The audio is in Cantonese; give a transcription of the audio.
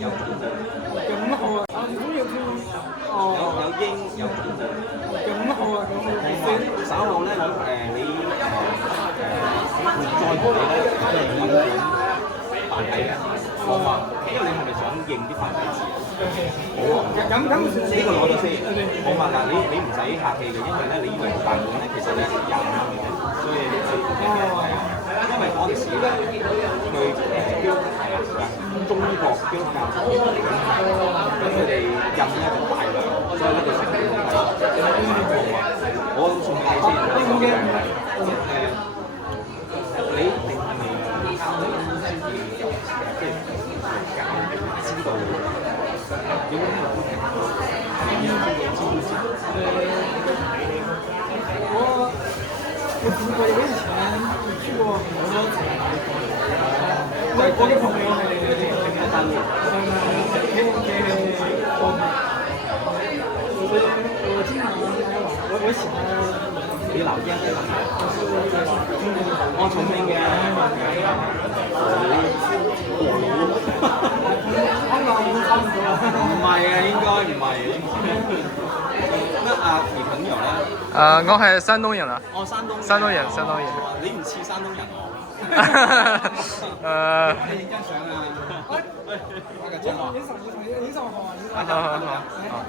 有種澳，咁好啊！我中意聽哦，有英有種澳。咁好啊，咁好同埋稍後咧，你再同你咧揾本繁體嘅，好嘛？因為你係咪想認啲繁體字啊？好啊，咁呢個攞咗先，好嘛？嗱，你唔使客氣嘅，因為咧，你以為個版本咧，其實咧廿蚊嘅，所以你係啊，因為嗰陣時咧，佢基督中國基督教咁佢哋印咧就大量，所以咧佢成本都係我送俾你先，呢個嘅你一定係未啱啱先至有即係教知道點樣去觀察，點樣去知識。我以前去過很多次，我的朋友係大陸，我經常來往，我喜歡。你老家喺哪裡？我重慶嘅，唔係啊，應該唔係。那你朋友咧？我係山東人啊。哦，山東人。山東人，山東人。你唔似山東人喎。你影張相啊！拍個照啊！影相好啊！好好好。